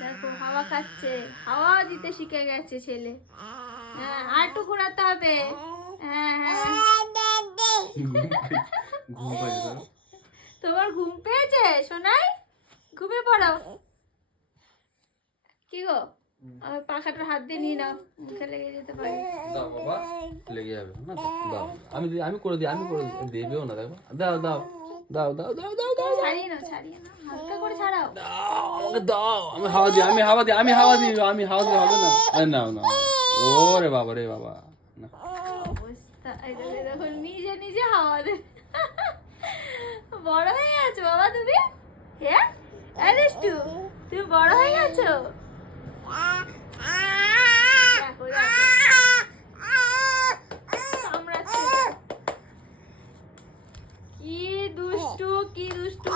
দেখো হাওয়া খাচ্ছে, হাওয়া দিতে শিখে গেছে ছেলে। হ্যাঁ, আর একটু ঘোরাতে হবে। হ্যাঁ হ্যাঁ, ঘুম পাইছে তো? তোমার ঘুম পেয়েছে সোনাই? ঘুমিয়ে পড়ো। কি গো, পাখাটার হাত দিয়ে নিয়ে নাও, মুখে লেগে যেতে পারে। দাও বাবা, লেগে যাবে না তো, দাও। আমি করে দিই, দেবেও না, দেখো। দাও দাও দাও দাও দাও দাও দাও ছাড়িয়ে নাও, ছাড়িয়ে নাও, হালকা করে ছাড়াও। দাও, আমাকে দাও। আমি হাওয়া দিই, আমি হাওয়া দিই, আমি হাওয়া দিই, আমি হাওয়া দিই, হবে না? আরে নাও নাও। ওরে বাবা রে বাবা, না। অবস্থা, এই দেখো নিজে নিজে হাওয়া দে। বড় হয়ে গেছো বাবা তুমি। হ্যাঁ আরেষ্টু, তুমি বড় হয়ে গেছো। দেখো দেখো কামড়াচ্ছে। কি দুষ্টু, কি দুষ্টু